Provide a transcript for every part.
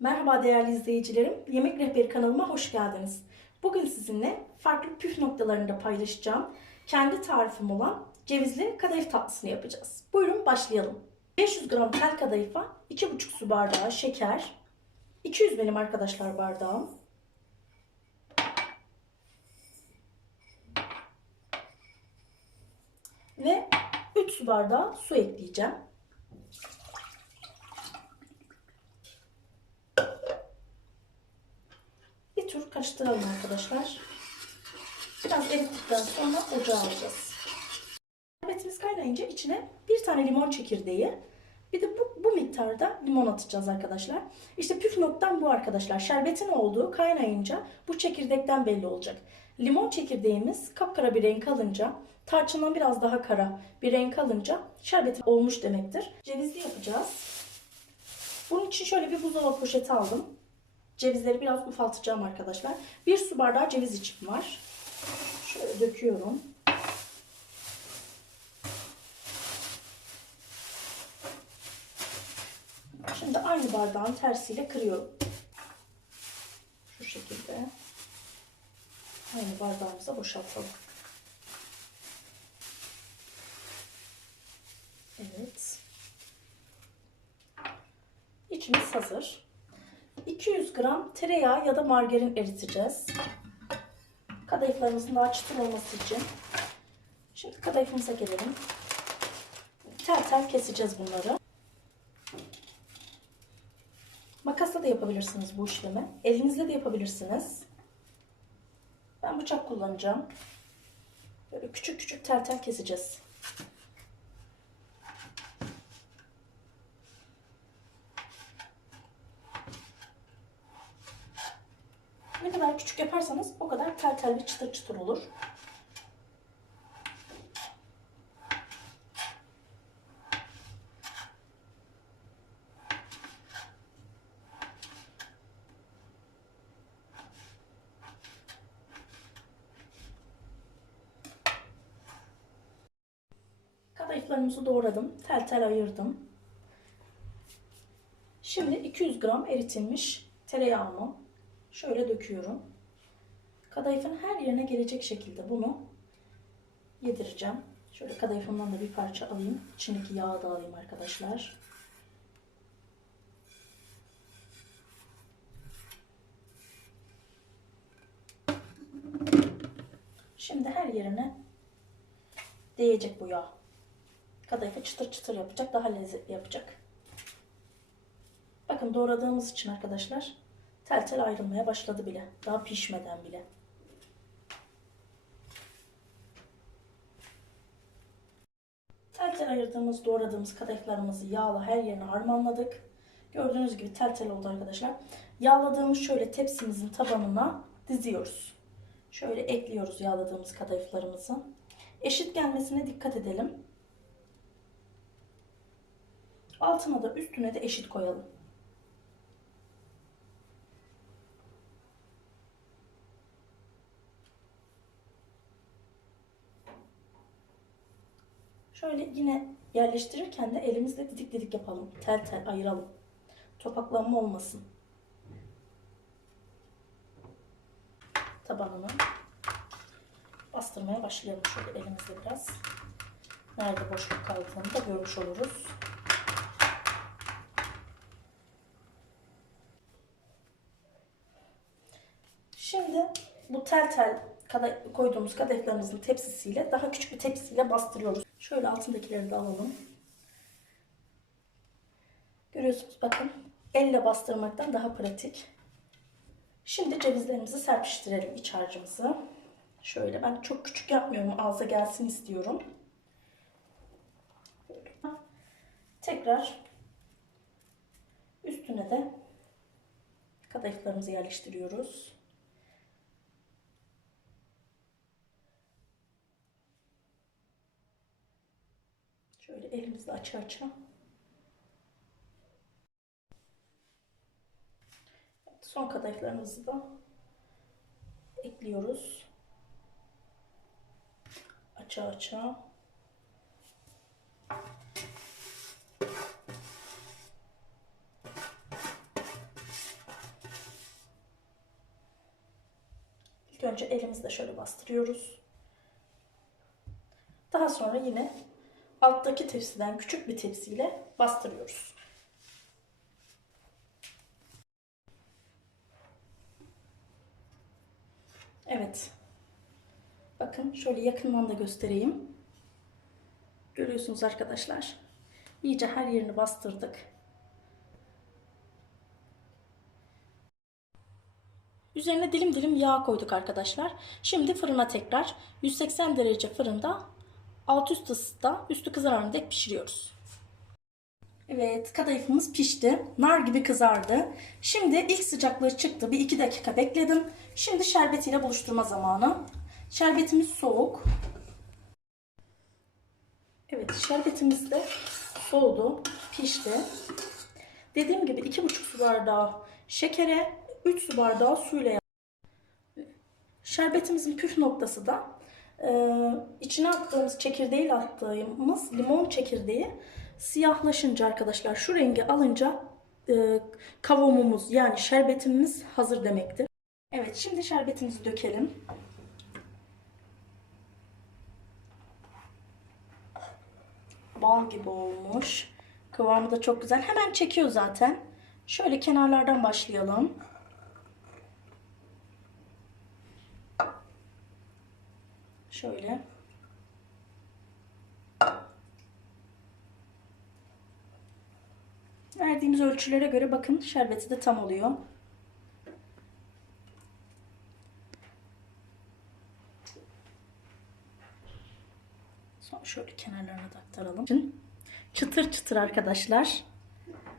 Merhaba değerli izleyicilerim. Yemek Rehberi kanalıma hoş geldiniz. Bugün sizinle farklı püf noktalarında paylaşacağım. Kendi tarifim olan cevizli kadayıf tatlısını yapacağız. Buyurun başlayalım. 500 gram tel kadayıfa 2,5 su bardağı şeker, 200 benim arkadaşlar bardağım. Ve 3 su bardağı su ekleyeceğim. Tur karıştıralım arkadaşlar. Biraz erittikten sonra ocağa alacağız. Şerbetimiz kaynayınca içine bir tane limon çekirdeği, bir de bu, bu miktarda limon atacağız arkadaşlar. İşte püf noktam bu arkadaşlar. Şerbetin olduğu kaynayınca bu çekirdekten belli olacak. Limon çekirdeğimiz kapkara bir renk alınca, tarçından biraz daha kara bir renk alınca şerbetim olmuş demektir. Cevizli yapacağız. Bunun için şöyle bir buzdolabı poşeti aldım. Cevizleri biraz ufaltacağım arkadaşlar. Bir su bardağı ceviz içim var. Şöyle döküyorum. Şimdi aynı bardağın tersiyle kırıyorum. Şu şekilde. Aynı bardağımıza boşaltalım. Evet. İçimiz hazır. 200 gram tereyağı ya da margarin eriteceğiz. Kadayıflarımızın daha çıtır olması için. Şimdi kadayıfımıza gelelim. Tel tel keseceğiz bunları. Makasla da yapabilirsiniz bu işlemi. Elinizle de yapabilirsiniz. Ben bıçak kullanacağım. Böyle küçük küçük tel tel keseceğiz. Ne kadar küçük yaparsanız o kadar tel tel ve çıtır çıtır olur. Kadayıflarımızı doğradım. Tel tel ayırdım. Şimdi 200 gram eritilmiş tereyağımı şöyle döküyorum. Kadayıfın her yerine gelecek şekilde bunu yedireceğim. Şöyle kadayıfımdan da bir parça alayım. İçindeki yağı da alayım arkadaşlar. Şimdi her yerine değecek bu yağ. Kadayıfı çıtır çıtır yapacak, daha lezzetli yapacak. Bakın doğradığımız için arkadaşlar tel tel ayrılmaya başladı bile. Daha pişmeden bile. Tel tel ayırdığımız, doğradığımız kadayıflarımızı yağla her yerine harmanladık. Gördüğünüz gibi tel tel oldu arkadaşlar. Yağladığımız şöyle tepsimizin tabanına diziyoruz. Şöyle ekliyoruz yağladığımız kadayıflarımızı. Eşit gelmesine dikkat edelim. Altına da üstüne de eşit koyalım. Şöyle yine yerleştirirken de elimizle didik didik yapalım. Tel tel ayıralım. Topaklanma olmasın. Tabanını bastırmaya başlayalım şöyle elimizle biraz. Nerede boşluk kaldığını da görmüş oluruz. Şimdi bu tel tel koyduğumuz kadayıflarımızın tepsisiyle daha küçük bir tepsiyle bastırıyoruz. Şöyle altındakileri de alalım. Görüyorsunuz bakın elle bastırmaktan daha pratik. Şimdi cevizlerimizi serpiştirelim iç harcımızı. Şöyle ben çok küçük yapmıyorum ağza gelsin istiyorum. Tekrar üstüne de kadayıflarımızı yerleştiriyoruz. aç açma. Son kadayıflarımızı da ekliyoruz. Aça aça. İlk önce elimizle şöyle bastırıyoruz. Daha sonra yine alttaki tepsiden küçük bir tepsiyle bastırıyoruz. Evet. Bakın şöyle yakından da göstereyim. Görüyorsunuz arkadaşlar. İyice her yerini bastırdık. Üzerine dilim dilim yağ koyduk arkadaşlar. Şimdi fırına tekrar 180 derece fırında alt üst ısıda üstü kızarana dek pişiriyoruz. Evet kadayıfımız pişti. Nar gibi kızardı. Şimdi ilk sıcaklığı çıktı. Bir iki dakika bekledim. Şimdi şerbetiyle buluşturma zamanı. Şerbetimiz soğuk. Evet şerbetimiz de soğudu. Pişti. Dediğim gibi iki buçuk su bardağı şekere 3 su bardağı suyla yap- Şerbetimizin püf noktası da e, içine attığımız çekirdeğiyle attığımız limon çekirdeği siyahlaşınca arkadaşlar şu rengi alınca e, kavurmamız yani şerbetimiz hazır demektir. Evet şimdi şerbetimizi dökelim. Bal gibi olmuş. Kıvamı da çok güzel. Hemen çekiyor zaten. Şöyle kenarlardan başlayalım. Şöyle. Verdiğimiz ölçülere göre bakın şerbeti de tam oluyor. Sonra şöyle kenarlarına da aktaralım. Çıtır çıtır arkadaşlar.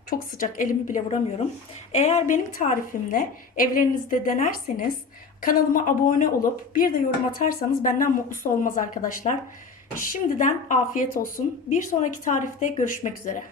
Çok sıcak elimi bile vuramıyorum. Eğer benim tarifimle evlerinizde denerseniz kanalıma abone olup bir de yorum atarsanız benden mutlusu olmaz arkadaşlar. Şimdiden afiyet olsun. Bir sonraki tarifte görüşmek üzere.